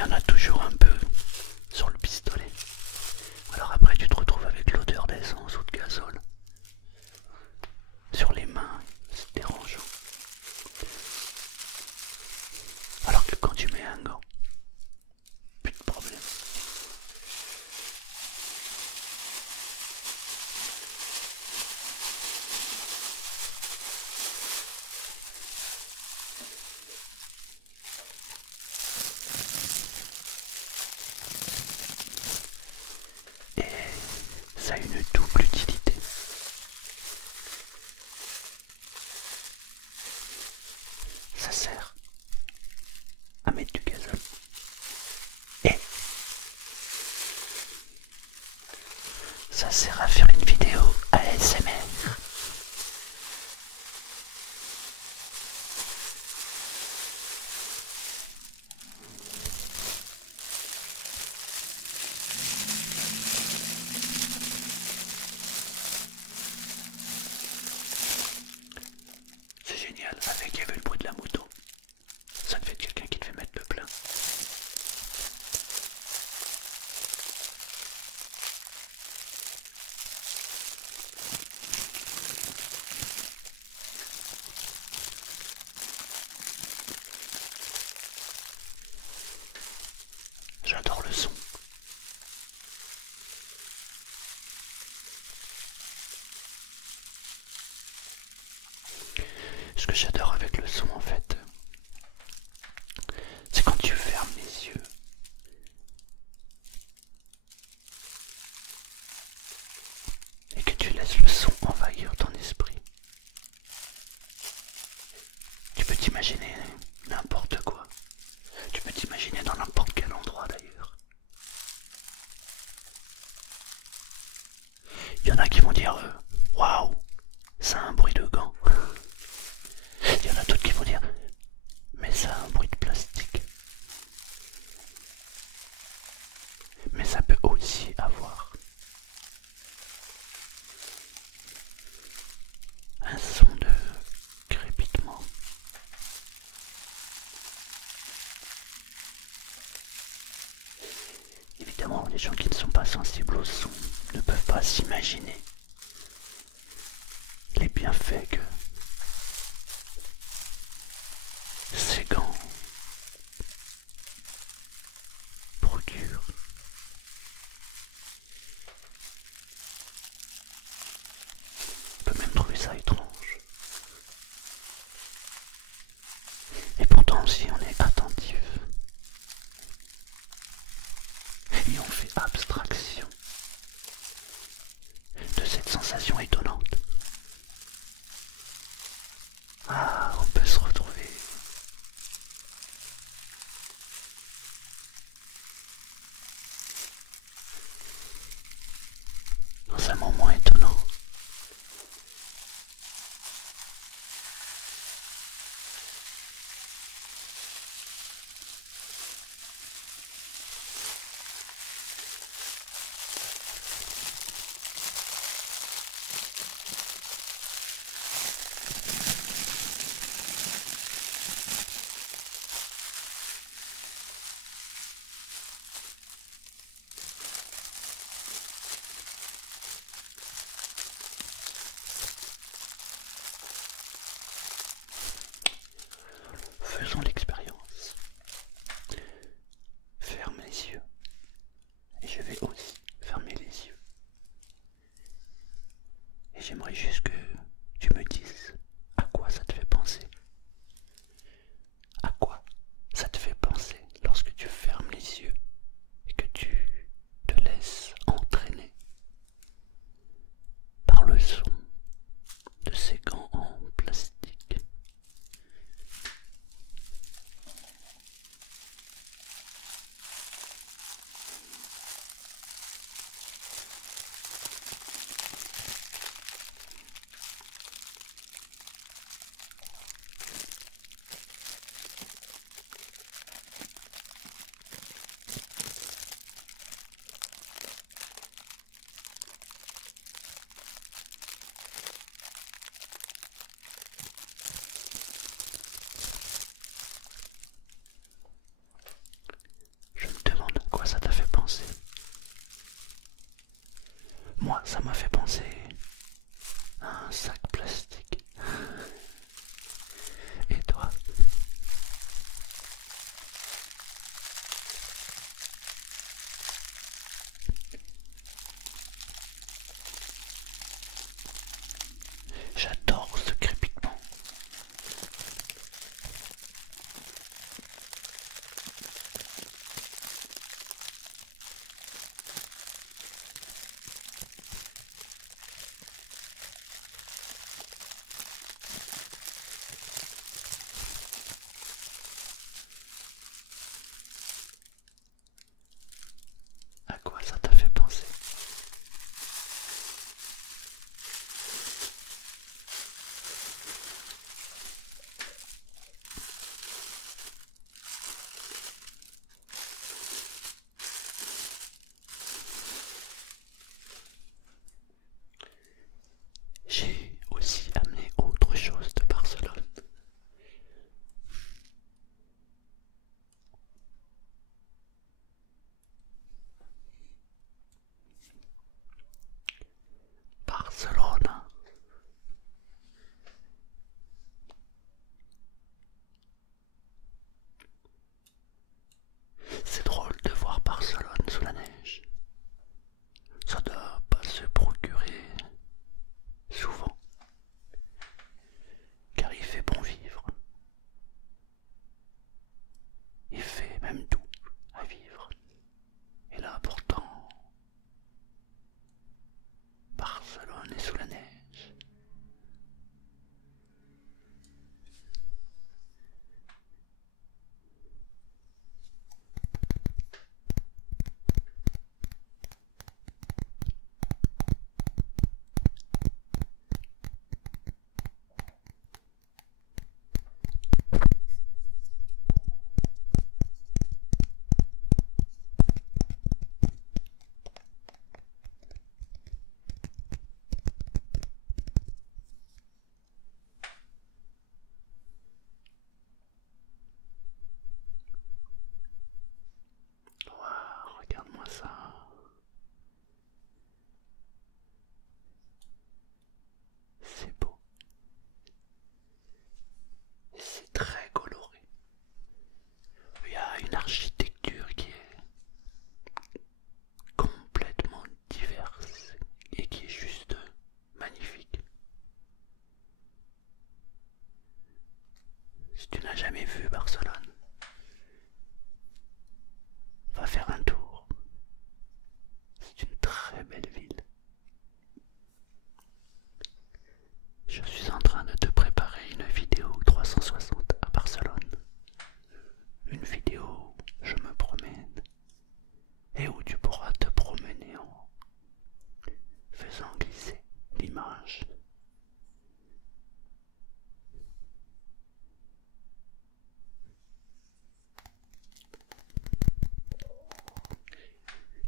y en a toujours un peu sur le pistolet. Alors après tu te retrouves avec l'odeur d'essence ou de gazole sur les mains, c'est dérangeant. Alors que quand tu mets un gant, plus de problème. Et ça a une double utilité. Ça sert à mettre du gazole et ça sert à faire une vidéo ASMR. C'est génial, avec il y avait le bruit de la moto. Ça te fait quelqu'un qui te fait mettre le plein. J'adore le son. Ce que j'adore avec le son en fait, c'est quand tu fermes les yeux et que tu laisses le son envahir ton esprit. Tu peux t'imaginer n'importe quoi. Tu peux t'imaginer dans n'importe quel endroit d'ailleurs. Il y en a qui vont dire waouh, ça a un bruit de gant. Il y en a d'autres qui vont dire mais ça a un bruit de plastique. Mais ça peut aussi avoir un son de crépitement. Évidemment, les gens qui ne sont pas sensibles au son ne peuvent pas s'imaginer les bienfaits que ces gants procurent. On peut même trouver ça étrange. Et pourtant, si on est attentif et on fait abstraction de cette sensation étonnante,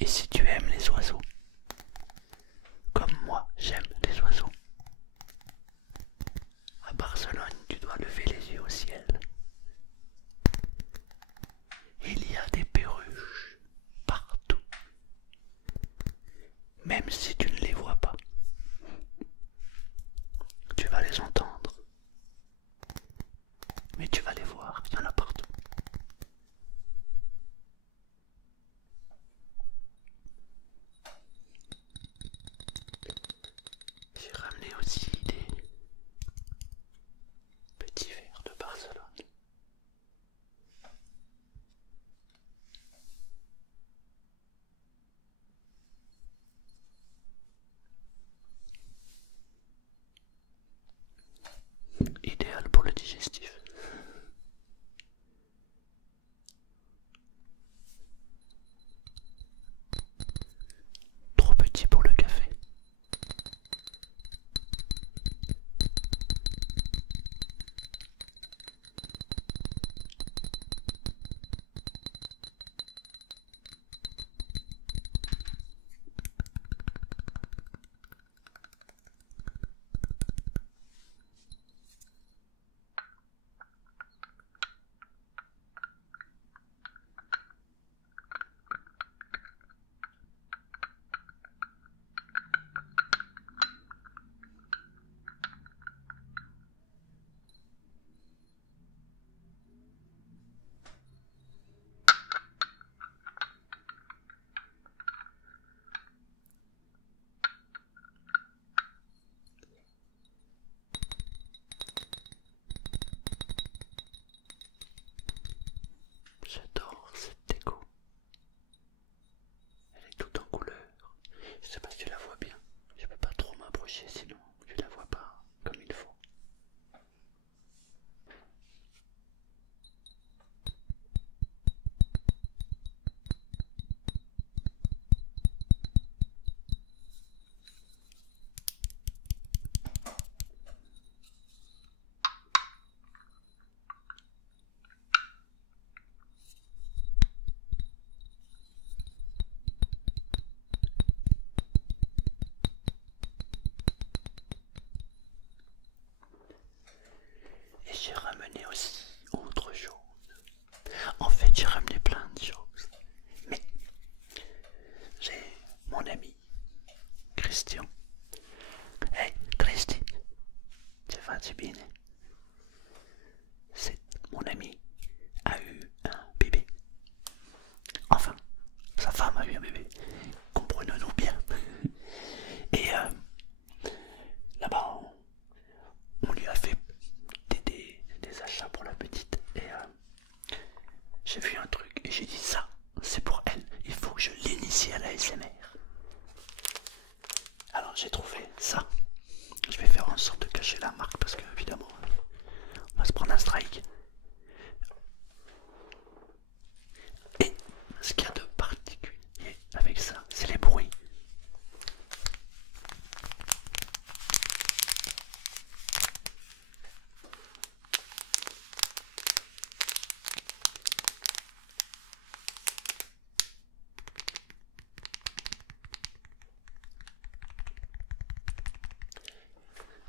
Et si tu aimes les oiseaux, comme moi j'aime les oiseaux, à Barcelone tu dois lever les yeux au ciel. Il y a des perruches partout, même si tu ne les vois pas. Tu vas les entendre, mais tu vas les voir, il y en a partout. J'ai ramené aussi des petits verres de Barcelone. Idéal pour le digestif. Trop petit pour le café. J'adore cette déco. Elle est toute en couleur. Je sais pas si tu la vois bien. Je peux pas trop m'approcher sinon tu la vois pas comme il faut. Et j'ai ramené aussi autre chose. En fait, j'ai ramené plein de choses. Mais j'ai mon ami Christian. Hey, Christy, tu vas bien? C'est mon ami a eu un bébé. Enfin, sa femme a eu un bébé. Comprenons-nous bien. Et là-bas, on lui a fait des achats pour la petite. Et j'ai vu un truc et j'ai dit ça, c'est pour elle. Il faut que je l'initie à la SMR. Alors j'ai trouvé ça. Je vais faire en sorte de cacher la marque parce que évidemment on va se prendre un strike. Et ce qu'il y a de particulier avec ça, c'est les bruits.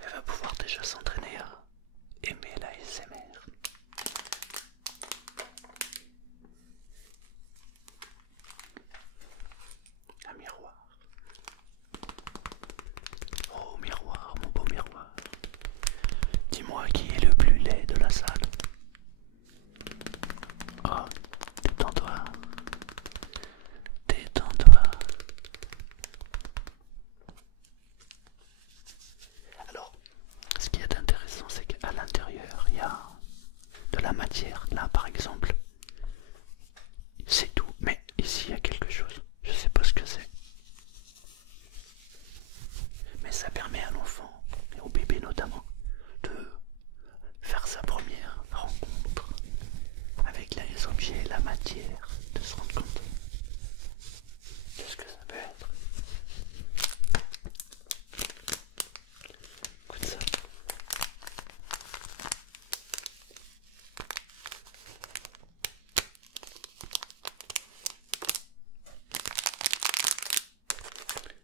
Elle va pouvoir déjà s'entraîner à aimer la SMR.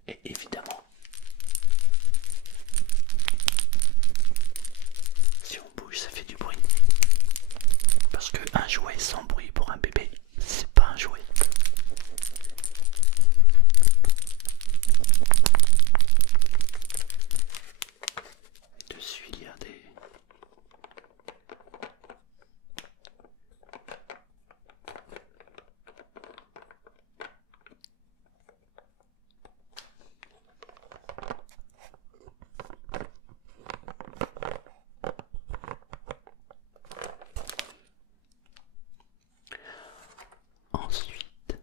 Et évidemment, si on bouge, ça fait du bruit. Parce que un jouet sans bruit pour un bébé, c'est pas un jouet. Et dessus, il y a des... Ensuite,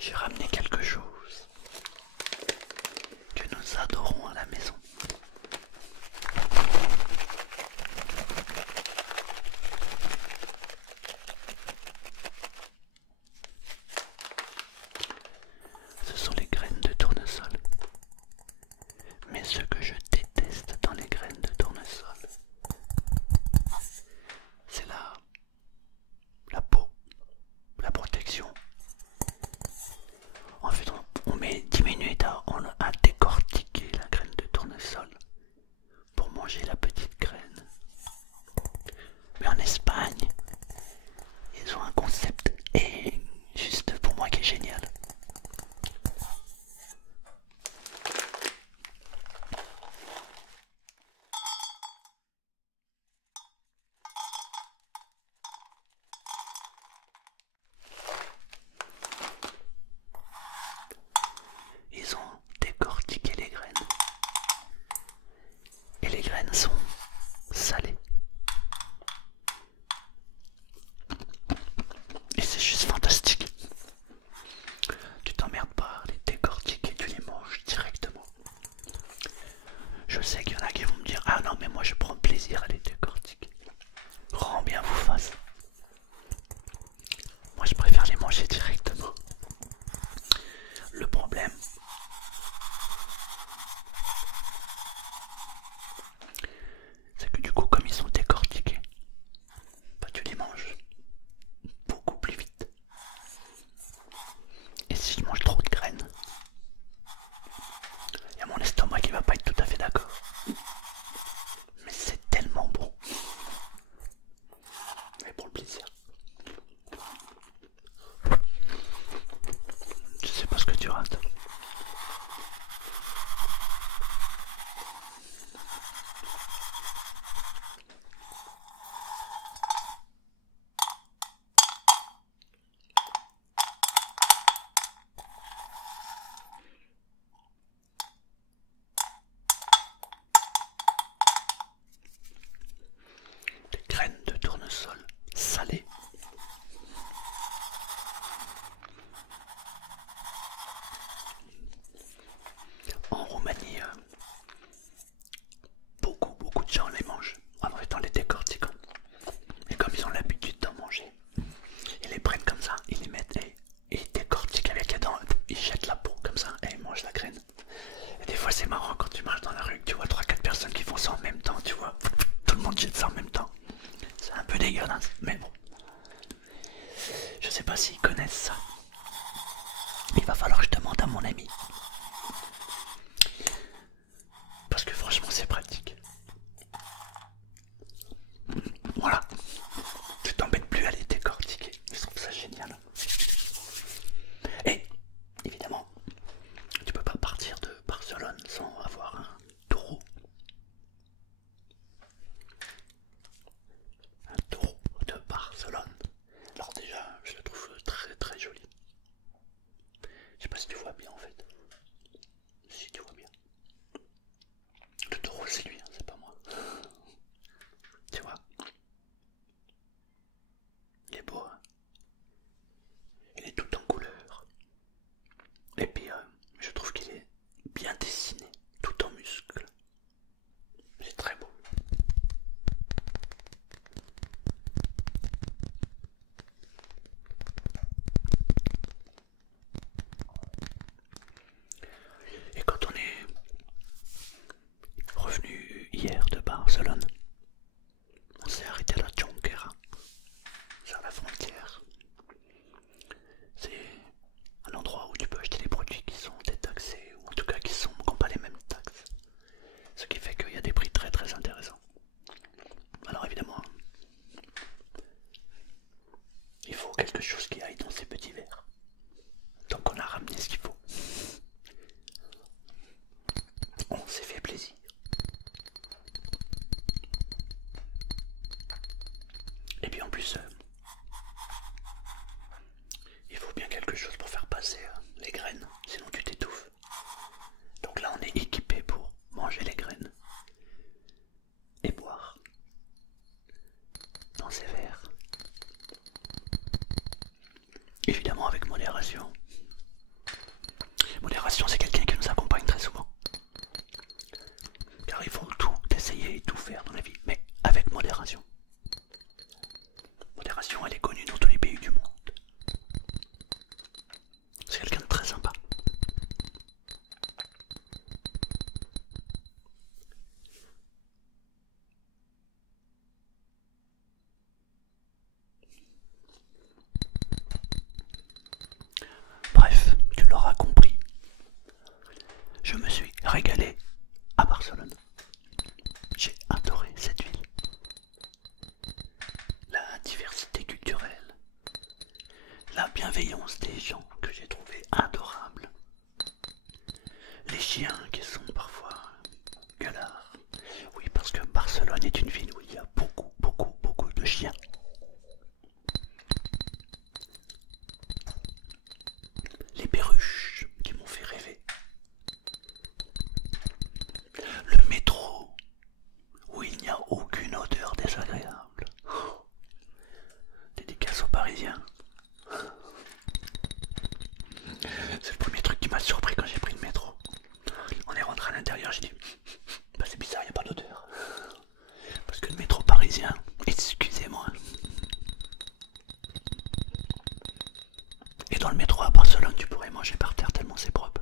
j'ai ramené quelque chose que nous adorons à la maison. Ce sont les graines de tournesol. Mais ce que je déteste dans les graines de tournesol, c'est la peau, la protection. En fait, on met 10 minutes à décortiquer la graine de tournesol pour manger la petite graine. Mais en Espagne, ils ont un concept et juste pour moi qui est génial. Ils ont décortiqué les graines. Et les graines sont salées. Et c'est juste fantastique. Tu t'emmerdes pas à les décortiquer, tu les manges directement. Je sais qu'il y en a qui vont me dire: ah non, mais moi je prends plaisir à les décortiquer. Grand bien vous fasse. Moi je préfère les manger directement. Le problème, c'est que du coup, comme ils sont décortiqués, bah, tu les manges beaucoup plus vite. Et si je mange trop de graines, il y a mon estomac qui va pas être tout à fait d'accord. Mais c'est tellement bon. Mais pour le plaisir. Je sais pas ce que tu rates. Des graines de tournesol salées. En Roumanie, beaucoup de gens les mangent en étant les décortiquant. Et comme ils ont l'habitude d'en manger, ils les prennent comme ça, ils les mettent et ils décortiquent avec les dents, ils jettent la peau comme ça et ils mangent la graine. Et des fois c'est marrant quand tu marches dans la rue, tu vois 3-4 personnes qui font ça en même temps, tu vois. Tout le monde jette ça en même temps. C'est un peu dégueulasse, mais bon. Je sais pas s'ils connaissent ça. Il va falloir que je demande à mon ami. Parce que franchement c'est pratique. Voilà. Tu t'embêtes plus à les décortiquer. Je trouve ça génial. Et évidemment, tu peux pas partir de Barcelone sans avoir un taureau. Un taureau de Barcelone. Alors déjà, je le trouve très très joli. Je sais pas si tu vois bien en fait. Si tu vois bien. Le taureau c'est lui, hein, c'est pas moi. Tu vois. Il est beau, hein. modération. Modération, c'est quelqu'un qui nous accompagne très souvent. Car il faut tout essayer et tout faire dans la vie, mais avec modération. Modération, elle est connue dans tous les pays du monde. C'est quelqu'un de très sympa. Bref, tu l'auras compris. Je me suis régalé à Barcelone. J'ai adoré cette ville. La diversité culturelle, la bienveillance des gens que j'ai trouvé adorables, les chiens qui sont parfois gueulards. Oui, parce que Barcelone est une ville où il y a beaucoup de chiens. Les perruches qui m'ont fait rêver. Le métro où il n'y a aucune odeur désagréable. Dédicace aux Parisiens. C'est le premier truc qui m'a surpris quand j'ai pris le métro. On est rentré à l'intérieur, j'ai dit bah c'est bizarre, il n'y a pas d'odeur. Parce que le métro parisien, excusez-moi. Et dans le métro à Barcelone, tu pourrais manger par terre tellement c'est propre.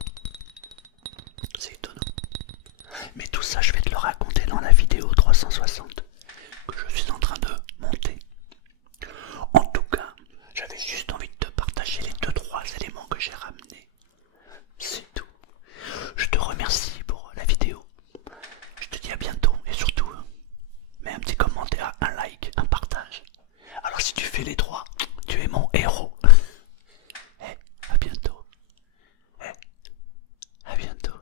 C'est étonnant. Mais tout ça, je vais te le raconter dans la vidéo 360 que je suis en train de monter. En tout cas, j'avais juste envie de te partager les 2-3 éléments que j'ai ramenés. C'est tout. Je te remercie pour la vidéo. Je te dis à bientôt et surtout, mets un petit commentaire, un like, un partage. Alors si tu fais les 3, tu es mon héros. Eh, à bientôt. Eh, à bientôt.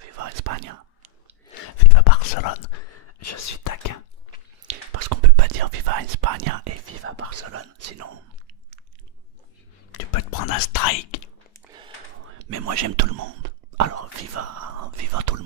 Viva España. Viva Barcelone. Je suis taquin. Parce qu'on peut pas dire Viva España et Viva Barcelone. Sinon, tu peux te prendre un strike. Mais moi j'aime tout le monde. Alors viva tout le monde.